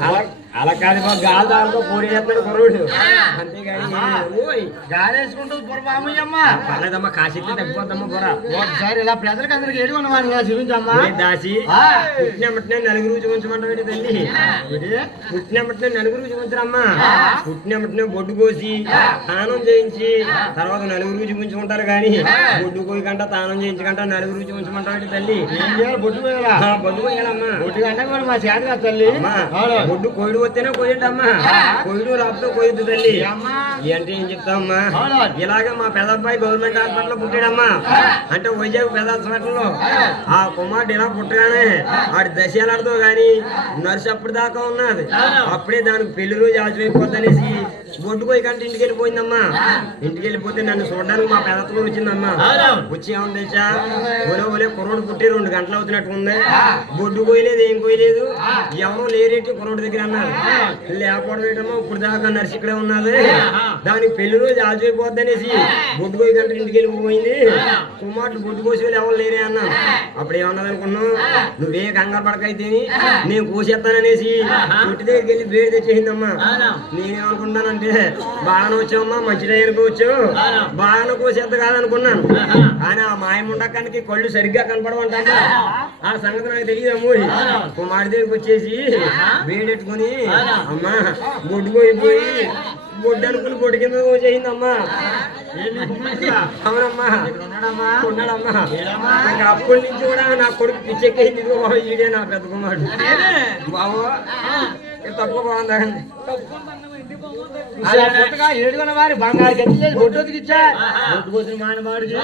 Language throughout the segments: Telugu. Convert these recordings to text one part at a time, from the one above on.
అలా అలా కాదు గాలి దాంట్లో కోడి చేస్తాడు కుర్రోడు పర్లేదమ్మా కాశీకి తగ్గిపోద్దమ్మా బుర్ర. ఒకసారి ఇలా ప్రజలకు అందరికి ఏడు ఉన్నవాడిని ఇలా చూపించమ్మా. దాసి. పుట్టినమ్మటనే నలుగురు చూపించమంటావు తల్లి? పుట్టినమ్మటనే నలుగురు చూపించరమ్మా. పుట్టినమ్మటనే బొడ్డు కోసి స్నానం చేయించి తర్వాత నలుగురు చూపించుకుంటారు కానీ బొడ్డు కోయి కంట స్నానం చేయించకంట నలుగురు చూపించమంటావు తల్లి? బొట్టు పోయాలా బొడ్డు కోయాలమ్మా బొట్టు కంటే కూడా మా చేత తల్లి. బొడ్డు కోయిడు వస్తేనే కోయద్దమ్మా కోయిడు రాకపోతే కోయద్దు తల్లి. అంటే ఏం చెప్తామమ్మా. ఇలాగే మా పెదబ్బాయి గవర్నమెంట్ హాస్పిటల్లో పుట్టాడమ్మా. అంటే వైజాగ్ పెద్ద హాస్పిటల్లో. ఆ. కుమారుడు ఇలా పుట్టగానే ఆడి దశలాడుతో గాని నర్సు అప్పుడు దాకా ఉన్నది అప్పుడే దానికి పెళ్ళి రోజు ఆచిపోయిపోద్దనేసి బొడ్డు పోయి కంటే ఇంటికి వెళ్ళిపోయిందమ్మా. ఇంటికి వెళ్ళిపోతే నన్ను చూడడానికి మా పెదత్వం వచ్చిందమ్మా. వచ్చి ఏమని తెలుసా? ఒలే ఒలే కుర్రోడు పుట్టి రెండు గంటలు అవుతున్నట్టు ఉంది. బొడ్డు కోయలేదు ఏం కోయలేదు ఎవరో లేరేటి కుర్రోడు దగ్గర అన్నారు లేకపోవడం ఏంటమ్మా? ఇప్పుడు దాకా నర్సు ఇక్కడే ఉన్నది దానికి పెళ్ళి రోజు ఆచిపోద్ది అనేసి బొడ్డు కోయి గంట ఇంటికి వెళ్ళిపోయింది కుమార్తె బొడ్డు కోసి వాళ్ళు ఎవరు లేరే అన్నా. అప్పుడు ఏమన్నది అనుకున్నావు? నువ్వే కంగారు పడకైతే నేను కోసేస్తాననేసి ఇంటి దగ్గరికి వెళ్ళి వేడి తెచ్చేసిందమ్మా. నేనేమనుకున్నానంటే బాగానే వచ్చావమ్మా మంచి టైంకి వచ్చావు. బాగానే కోసేద్ద కాదనుకున్నాను. కానీ ఆ మాయముండకానికి కళ్ళు సరిగ్గా కనపడమంటా ఆ సంగతి నాకు తెలియదమ్ము కుమారుడి దగ్గరికి వచ్చేసి వేడెట్టుకుని అమ్మా బొడ్డు పోయిపోయి బొడ్డు అనుకుని బొడ్డు కింద చేసిందమ్మా అవునమ్మా ఉన్నాడమ్మా నాకు అప్పటి నుంచి కూడా నా కొడుకు పిచ్చెక్కేసింది ఈడే నా పెద్ద కుమారుడు. బాబు తక్కువ బాగుందండి అలా పుట్టగా ఏడుగున్న వారి బంగారు గట్టి బొట్టు ఒతికిచ్చా బొట్టు పోసిన మానవాడికి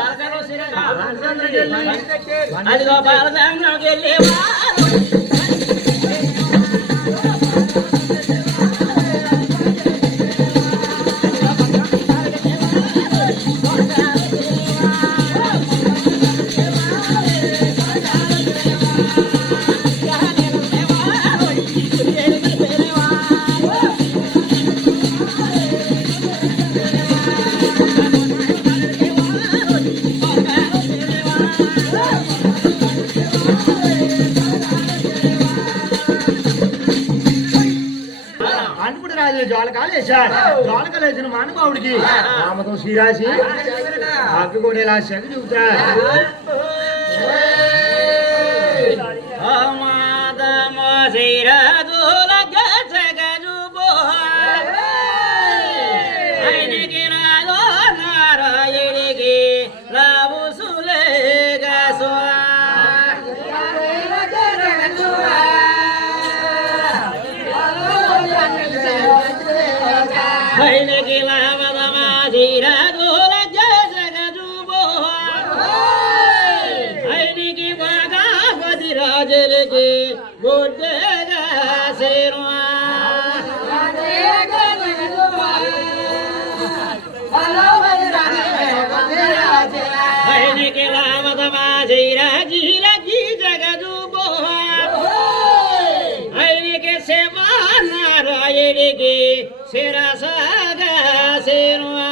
అదిగో బాలసాంగంకి వెళ్ళేవా అనుకుంటే రాజు జోలకాలు వేశాడు జోలకాలు వేసిన మానవాడికి రామతో శ్రీరాశి అవి కూడా ఇలా సెగ చూపుతాడు ಸೇವಾ ನಾರಾಯಣಿಗೆ ಸೇರ ಸಾಗ ಸೇರುವ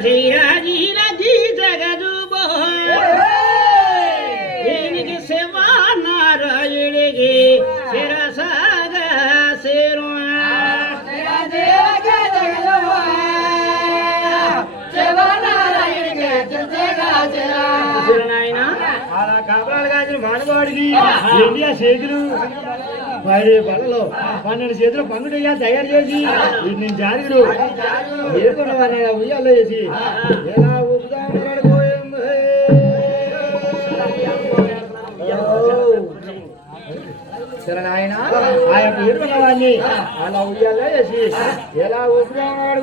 లాభదమా శ్రీరాజీల జగదు దీనికి శివ నారాయణికి శిరసాగా శిరు నాయనా అలా కాపలాలు కాసిన మానవాడికి ఇండియా పది పనులు పన్నెండు చేతులు పంగుడయ్యా తయారు చేసి. నేను జారిగుడు ఏరుకున్న ఉయ్యాలో చేసి ఎలా ఊపుదామన్నాడు పోయింది. సరే నాయన ఆ యొక్క ఎరువున్న వాడిని అలా ఉయ్యాలో చేసి ఎలా ఊపిరాడు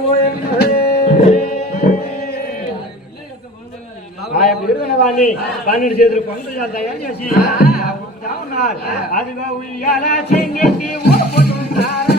ఆ యొక్క విడుదల పన్నెండు చేతులు కొంత తయారు చేసి ఉన్నారు అదిగో ఉయ్యాల చెంగేసి ఓపుతున్నారు